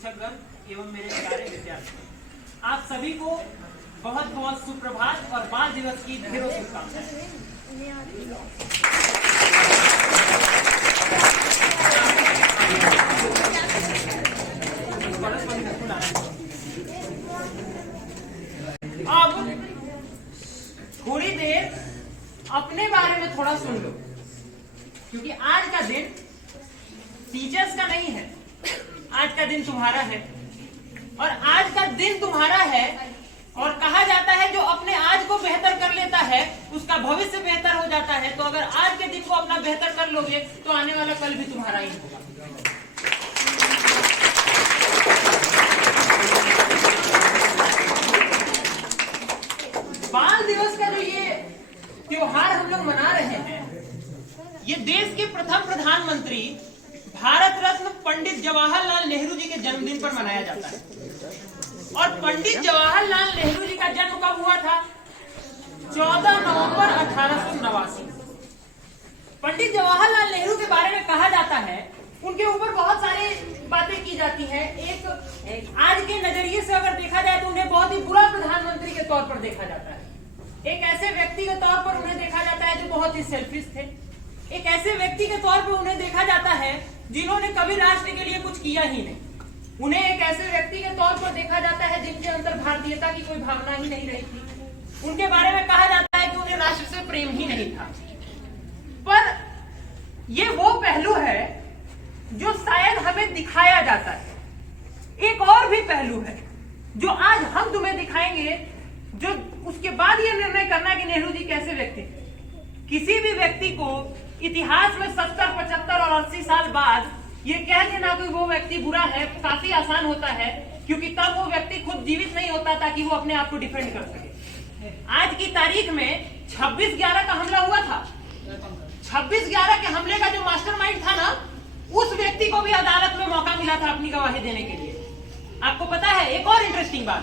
शिक्षकगण एवं मेरे प्यारे विद्यार्थी, आप सभी को बहुत बहुत सुप्रभात और बाल दिवस की ढेरों शुभकामनाएं। अब थोड़ी देर अपने बारे में थोड़ा सुन लो, क्योंकि आज का दिन टीचर्स का नहीं है, आज का दिन तुम्हारा है। और आज का दिन तुम्हारा है और कहा जाता है जो अपने आज को बेहतर कर लेता है उसका भविष्य बेहतर हो जाता है। तो अगर आज के दिन को अपना बेहतर कर लोगे तो आने वाला कल भी तुम्हारा ही होगा। बाल दिवस का जो ये त्योहार हम लोग मना रहे हैं, ये देश के प्रथम प्रधानमंत्री भारत रत्न पंडित जवाहरलाल नेहरू जी के जन्मदिन पर मनाया जाता है। और पंडित जवाहरलाल नेहरू जी का जन्म कब हुआ था? 14 नवंबर 1889। पंडित जवाहरलाल नेहरू के बारे में कहा जाता है, उनके ऊपर बहुत सारी बातें की जाती हैं। एक आज के नजरिए से अगर देखा जाए तो उन्हें बहुत ही बुरा प्रधानमंत्री के तौर पर देखा जाता है। एक ऐसे व्यक्ति के तौर पर उन्हें देखा जाता है जो बहुत ही सेल्फिश थे। एक ऐसे व्यक्ति के तौर पर उन्हें देखा जाता है जिन्होंने कभी राष्ट्र के लिए कुछ किया ही नहीं। उन्हें एक ऐसे व्यक्ति के तौर पर देखा जाता है जिनके अंदर भारतीयता की कोई भावना ही नहीं रही थी। उनके बारे में कहा जाता है कि उन्हें राष्ट्र से प्रेम ही नहीं था। पर ये वो पहलू है जो शायद हमें दिखाया जाता है। एक और भी पहलू है जो आज हम तुम्हें दिखाएंगे, जो उसके बाद ये निर्णय करना कि नेहरू जी कैसे व्यक्ति थे। किसी भी व्यक्ति को इतिहास में 70, 75 और 80 साल बाद ये कह देना कि वो व्यक्ति बुरा है काफी आसान होता है, क्योंकि तब वो व्यक्ति खुद जीवित नहीं होता ताकि वो अपने आप को डिफेंड कर सके। आज की तारीख में 26/11 का हमला हुआ था। 26/11 के हमले का जो मास्टरमाइंड था ना, उस व्यक्ति को भी अदालत में मौका मिला था अपनी गवाही देने के लिए। आपको पता है एक और इंटरेस्टिंग बात,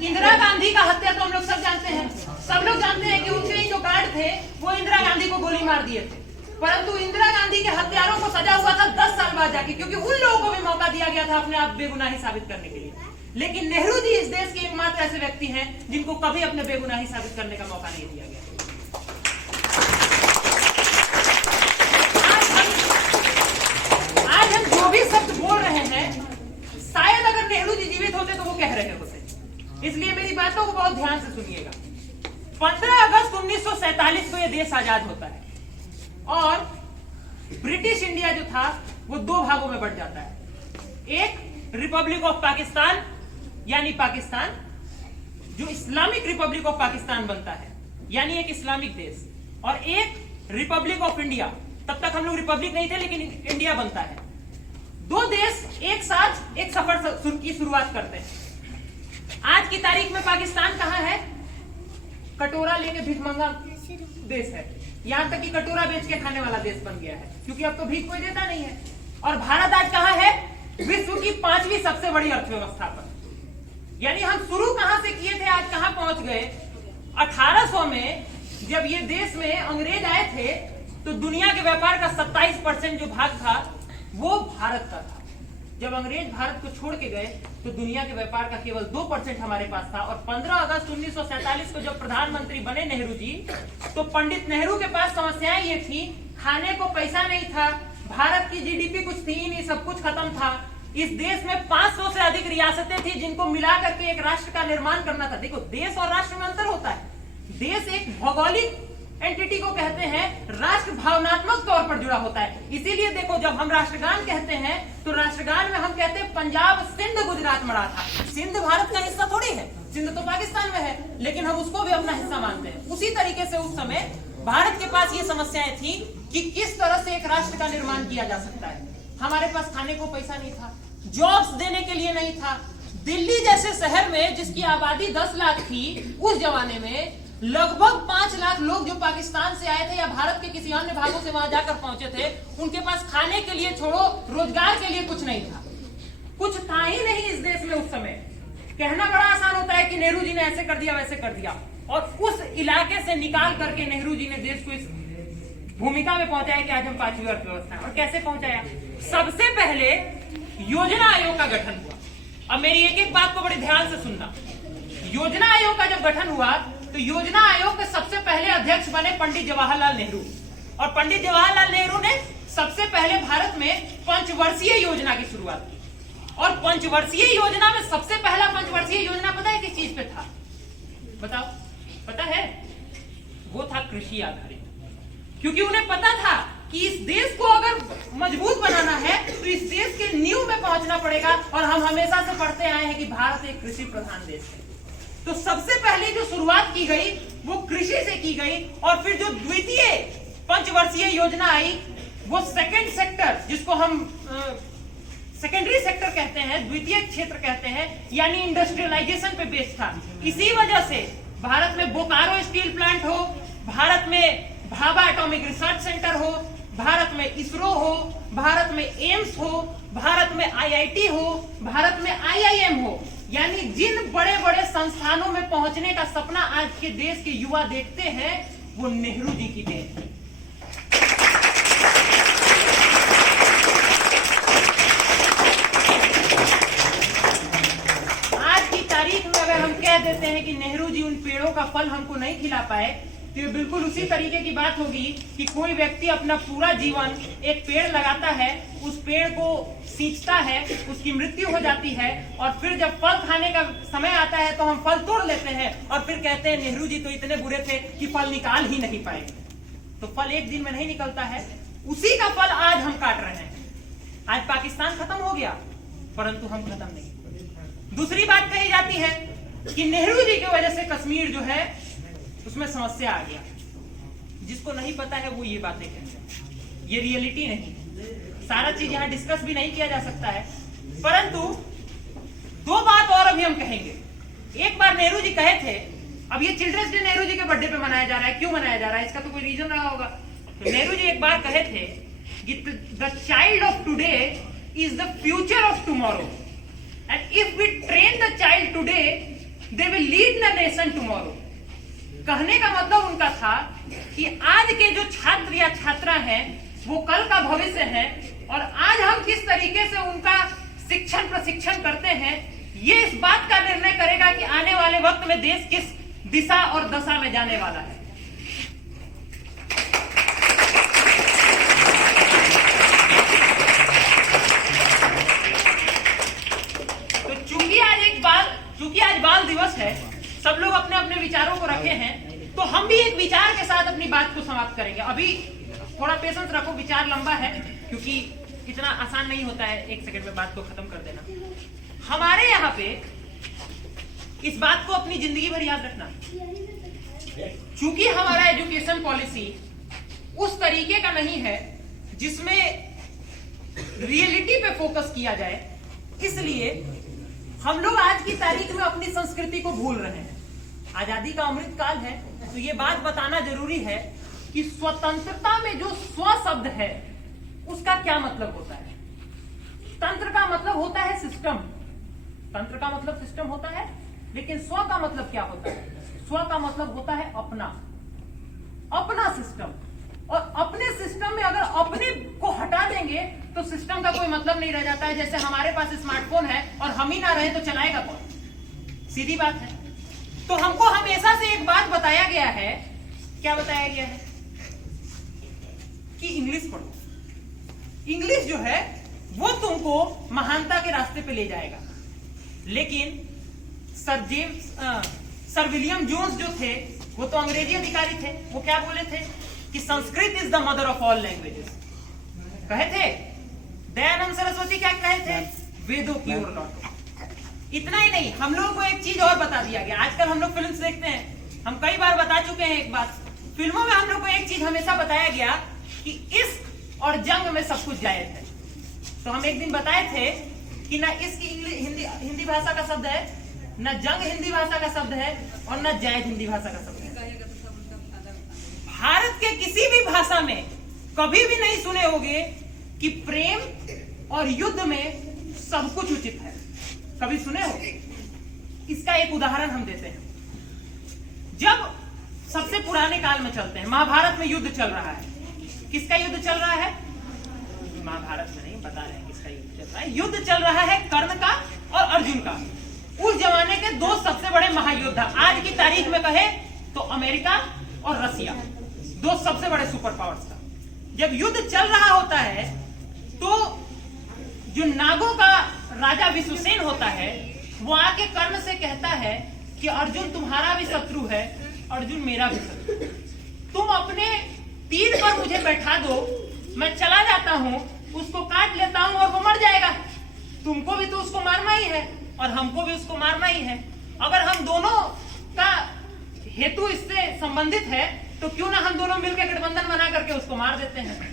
इंदिरा गांधी का हत्या तो हम लोग सब जानते हैं। सब लोग जानते हैं कि उनके जो गार्ड थे वो इंदिरा गांधी को गोली मार दिए थे। परंतु इंदिरा गांधी के हत्यारों को सजा हुआ था 10 साल बाद जाके, क्योंकि उन लोगों को भी मौका दिया गया था अपने आप बेगुनाही साबित करने के लिए। लेकिन नेहरू जी इस देश के एकमात्र ऐसे व्यक्ति हैं जिनको कभी अपने बेगुनाही साबित करने का मौका नहीं दिया गया। आज हम जो भी शब्द बोल रहे हैं, शायद अगर नेहरू जी जीवित होते तो वो कह रहे होते। इसलिए मेरी बातों को बहुत ध्यान से सुनिएगा। 15 अगस्त 1947 को यह देश आजाद होता है और ब्रिटिश इंडिया जो था वो 2 भागों में बढ़ जाता है। एक रिपब्लिक ऑफ पाकिस्तान यानी पाकिस्तान, जो इस्लामिक रिपब्लिक ऑफ पाकिस्तान बनता है यानी एक इस्लामिक देश, और एक रिपब्लिक ऑफ इंडिया। तब तक हम लोग रिपब्लिक नहीं थे लेकिन इंडिया बनता है। 2 देश एक साथ एक सफर की शुरुआत करते हैं। आज की तारीख में पाकिस्तान कहां है? कटोरा लेके भिखमंगा देश है। यहां तक कि कटोरा बेच के खाने वाला देश बन गया है, क्योंकि अब तो भीख कोई देता नहीं है। और भारत आज कहां है? विश्व की 5वीं सबसे बड़ी अर्थव्यवस्था पर। यानी हम शुरू कहां से किए थे, आज कहां पहुंच गए। 1800 में जब ये देश में अंग्रेज आए थे तो दुनिया के व्यापार का 27% जो भाग था वो भारत का था। जब अंग्रेज भारत को छोड़ के गए तो दुनिया के व्यापार का केवल 2% हमारे पास था। और 15 अगस्त 1947 को जब प्रधानमंत्री बने नेहरू जी, तो पंडित नेहरू के पास समस्याएं ये थी, खाने को पैसा नहीं था, भारत की जीडीपी कुछ थी नहीं, सब कुछ खत्म था। इस देश में 500 से अधिक रियासतें थी जिनको मिला करके एक राष्ट्र का निर्माण करना था। देखो, देश और राष्ट्र में अंतर होता है। देश एक भौगोलिक एंटिटी को कहते हैं, राष्ट्र भावनात्मक तौर पर जुड़ा होता है। इसीलिए देखो, जब हम राष्ट्रगान कहते हैं तो राष्ट्रगान में हम कहते हैं पंजाब, सिंध, गुजरात, मराठा। सिंध भारत का हिस्सा थोड़ी है, सिंध तो पाकिस्तान में है, लेकिन हम उसको भी अपना हिस्सा मानते हैं। उसी तरीके से उस समय भारत के पास ये समस्याएं थी कि किस तरह से एक राष्ट्र का निर्माण किया जा सकता है। हमारे पास खाने को पैसा नहीं था, जॉब्स देने के लिए नहीं था। दिल्ली जैसे शहर में जिसकी आबादी 10 लाख थी, उस जमाने में लगभग 5 लाख लोग जो पाकिस्तान से आए थे या भारत के किसी अन्य भागों से वहां जाकर पहुंचे थे, उनके पास खाने के लिए छोड़ो रोजगार के लिए कुछ नहीं था। कुछ था ही नहीं इस देश में उस समय। कहना बड़ा आसान होता है कि नेहरू जी ने ऐसे कर दिया वैसे कर दिया, और उस इलाके से निकाल करके नेहरू जी ने देश को इस भूमिका में पहुंचाया कि आज हम 5वीं अर्थव्यवस्था। और कैसे पहुंचाया? सबसे पहले योजना आयोग का गठन हुआ। अब मेरी एक एक बात को बड़े ध्यान से सुनना। योजना आयोग का जब गठन हुआ तो योजना आयोग के सबसे पहले अध्यक्ष बने पंडित जवाहरलाल नेहरू, और पंडित जवाहरलाल नेहरू ने सबसे पहले भारत में पंचवर्षीय योजना की शुरुआत की। और पंचवर्षीय योजना में सबसे पहला पंचवर्षीय योजना पता है किस चीज पे था? बताओ, पता है? वो था कृषि आधारित, क्योंकि उन्हें पता था कि इस देश को अगर मजबूत बनाना है तो इस देश के नींव में पहुंचना पड़ेगा। और हम हमेशा से पढ़ते आए हैं कि भारत एक कृषि प्रधान देश है, तो सबसे पहले जो शुरुआत की गई वो कृषि से की गई। और फिर जो द्वितीय पंचवर्षीय योजना आई वो सेकेंड सेक्टर, जिसको हम सेकेंडरी सेक्टर कहते हैं, द्वितीय क्षेत्र कहते हैं, यानी इंडस्ट्रियलाइजेशन पे बेस्ड था। इसी वजह से भारत में बोकारो स्टील प्लांट हो, भारत में भाभा एटॉमिक रिसर्च सेंटर हो, भारत में इसरो हो, भारत में एम्स हो, भारत में आईआईटी हो, भारत में आईआईएम हो, यानी जिन बड़े बड़े संस्थानों में पहुंचने का सपना आज के देश के युवा देखते हैं वो नेहरू जी की देन है। आज की तारीख में अगर हम कह देते हैं कि नेहरू जी उन पेड़ों का फल हमको नहीं खिला पाए तो ये बिल्कुल उसी तरीके की बात होगी कि कोई व्यक्ति अपना पूरा जीवन एक पेड़ लगाता है, उस पेड़ को सींचता है, उसकी मृत्यु हो जाती है, और फिर जब फल खाने का समय आता है तो हम फल तोड़ लेते हैं और फिर कहते हैं नेहरू जी तो इतने बुरे थे कि फल निकाल ही नहीं पाए। तो फल एक दिन में नहीं निकलता है, उसी का फल आज हम काट रहे हैं। आज पाकिस्तान खत्म हो गया परंतु हम खत्म नहीं। दूसरी बात कही जाती है कि नेहरू जी की वजह से कश्मीर जो है उसमें समस्या आ गया। जिसको नहीं पता है वो ये बातें कहते हैं, ये रियलिटी नहीं। सारा चीज यहां डिस्कस भी नहीं किया जा सकता है, परंतु दो बात और अभी हम कहेंगे। एक बार नेहरू जी कहे थे, अब ये चिल्ड्रंस डे नेहरू जी के बर्थडे पे मनाया जा रहा है, क्यों मनाया जा रहा है इसका तो कोई रीजन रहा होगा। तो नेहरू जी एक बार कहे थे कि the child of today is the future of tomorrow, and if we train the child today they will lead the nation tomorrow. कहने का मतलब उनका था कि आज के जो छात्र या छात्रा हैं वो कल का भविष्य है, और आज हम किस तरीके से उनका शिक्षण प्रशिक्षण करते हैं ये इस बात का निर्णय करेगा कि आने वाले वक्त में देश किस दिशा और दशा में जाने वाला है। तो चूंकि आज बाल दिवस है, सब लोग अपने अपने विचारों को रखे हैं, तो हम भी एक विचार के साथ अपनी बात को समाप्त करेंगे। अभी थोड़ा पेशेंस रखो, विचार लंबा है क्योंकि इतना आसान नहीं होता है एक सेकंड में बात को खत्म कर देना। हमारे यहाँ पे इस बात को अपनी जिंदगी भर याद रखना, क्योंकि हमारा एजुकेशन पॉलिसी उस तरीके का नहीं है जिसमें रियलिटी पे फोकस किया जाए, इसलिए हम लोग आज की तारीख में अपनी संस्कृति को भूल रहे हैं। आजादी का अमृत काल है, तो ये बात बताना जरूरी है कि स्वतंत्रता में जो स्व शब्द है उसका क्या मतलब होता है। तंत्र का मतलब होता है सिस्टम, तंत्र का मतलब सिस्टम होता है, लेकिन स्व का मतलब क्या होता है? स्व का मतलब होता है अपना, अपना सिस्टम। और अपने सिस्टम में अगर अपने को हटा देंगे तो सिस्टम का कोई मतलब नहीं रह जाता है। जैसे हमारे पास स्मार्टफोन है और हम ही ना रहे तो चलाएगा कौन? सीधी बात है। तो हमको हमेशा से एक बात बताया गया है, क्या बताया गया है? कि इंग्लिश पढ़ो। इंग्लिश जो है वो तुमको महानता के रास्ते पे ले जाएगा। लेकिन सर विलियम जोन्स जो थे वो तो अंग्रेजी अधिकारी थे, वो क्या बोले थे कि Sanskrit is the mother of all languages. कहे थे। दयानंद सरस्वती क्या कहे थे? वेदों की ओर लौटो। इतना ही नहीं, हम लोगों को एक चीज और बता दिया गया। आजकल हम लोग फिल्म्स देखते हैं, हम कई बार बता चुके हैं एक बात, फिल्मों में हम लोग को एक चीज हमेशा बताया गया कि इश्क और जंग में सब कुछ जायज है। तो हम एक दिन बताए थे कि ना इश्क हिंदी भाषा का शब्द है, न जंग हिंदी भाषा का शब्द है, और न जायज हिंदी भाषा का शब्द है। भारत के किसी भी भाषा में कभी भी नहीं सुने होंगे कि प्रेम और युद्ध में सब कुछ उचित है। कभी सुने हो? इसका एक उदाहरण हम देते हैं। जब सबसे पुराने काल में चलते हैं, महाभारत में युद्ध चल रहा है। किसका युद्ध चल रहा है? महाभारत में नहीं, बता रहे हैं किसका युद्ध चल रहा है। युद्ध चल रहा है कर्ण का और अर्जुन महायोद्धा, आज की तारीख में कहे तो अमेरिका और रसिया, दो सबसे बड़े सुपर पावर्स का जब युद्ध चल रहा होता है तो जो नागों का राजा विश्वसेन होता है वो आके कर्ण से कहता है कि अर्जुन तुम्हारा भी शत्रु है, अर्जुन मेरा भी शत्रु, तुम अपने तीर पर मुझे बैठा दो, मैं चला जाता हूं, उसको काट लेता हूं और वो मर जाएगा। तुमको भी तो उसको मारना ही है और हमको भी उसको मारना ही है। अगर हम दोनों का हेतु इससे संबंधित है तो क्यों ना हम दोनों मिलकर गठबंधन बना करके उसको मार देते हैं।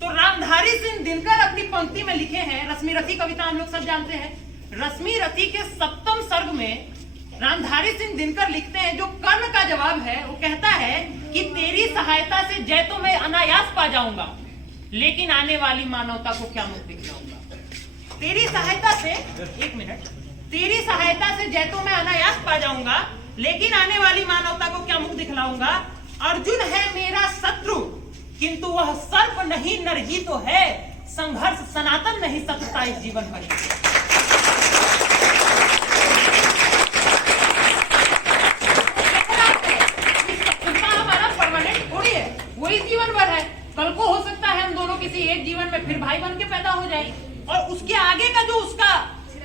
तो रामधारी सिंह दिनकर अपनी पंक्ति में लिखे हैं, रश्मि रथी कविता हम लोग सब जानते हैं, रश्मि रथी के 7वें सर्ग में रामधारी सिंह दिनकर लिखते हैं, जो कर्ण का जवाब है वो कहता है कि तेरी सहायता से जय तो मैं अनायास पा जाऊंगा, लेकिन आने वाली मानवता को क्या मुख दिखलाऊंगा। तेरी सहायता से, एक मिनट, तेरी सहायता से जय तो मैं अनायास पा जाऊंगा, लेकिन आने वाली मानवता को क्या मुख दिखलाऊंगा। अर्जुन है मेरा शत्रु, किंतु वह सर्प नहीं नर ही तो है, संघर्ष सनातन नहीं सकता इस जीवन भर। हमारा परमानेंट थोड़ी है, वही जीवन भर है। कल को हो सकता है हम दोनों किसी एक जीवन में फिर भाई बन के पैदा हो जाए, और उसके आगे का जो उसका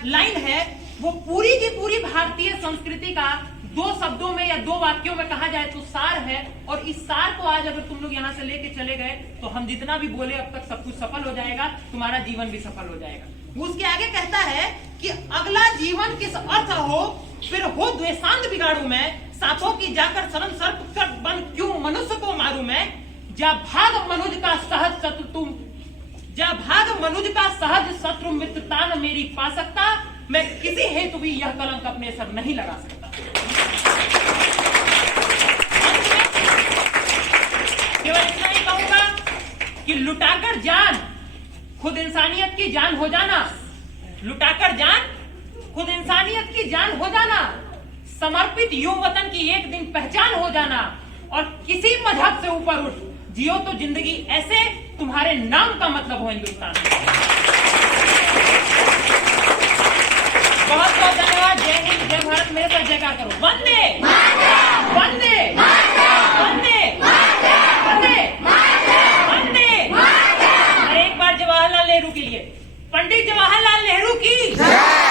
लाइन है वो पूरी की पूरी भारतीय संस्कृति का 2 शब्दों में या 2 वाक्यों में कहा जाए तो सार है। और इस सार को आज अगर तुम लोग यहाँ से लेके चले गए तो हम जितना भी बोले अब तक सब कुछ सफल हो जाएगा, तुम्हारा जीवन भी सफल हो जाएगा। उसके आगे कहता है कि अगला जीवन किस अर्थ हो, फिर हो द्वेषांत बिगाड़ू मैं, साथों की जाकर शरण सर्प कर बन क्यों मनुष्य को मारू मैं। जा भाग मनुज का सहज शत्रु तुम, जा भाग मनुज का सहज शत्रु मित्रता न मेरी पा सकता, मैं किसी हेतु भी यह कलंक अपने सर नहीं लगा सकता। केवल इतना ही कहूंगा कि लुटाकर जान खुद इंसानियत की जान हो जाना, लुटाकर जान खुद इंसानियत की जान हो जाना, समर्पित यूं वतन की एक दिन पहचान हो जाना, और किसी मजहब से ऊपर उठ जियो तो जिंदगी ऐसे तुम्हारे नाम का मतलब हो हिंदुस्तान। बहुत बहुत धन्यवाद। जय हिंद, जय भारत। मेरे साथ जयकार करो। वंदे वंदे वंदे वंदे वंदे। और एक बार जवाहरलाल नेहरू के लिए, पंडित जवाहरलाल नेहरू की जय।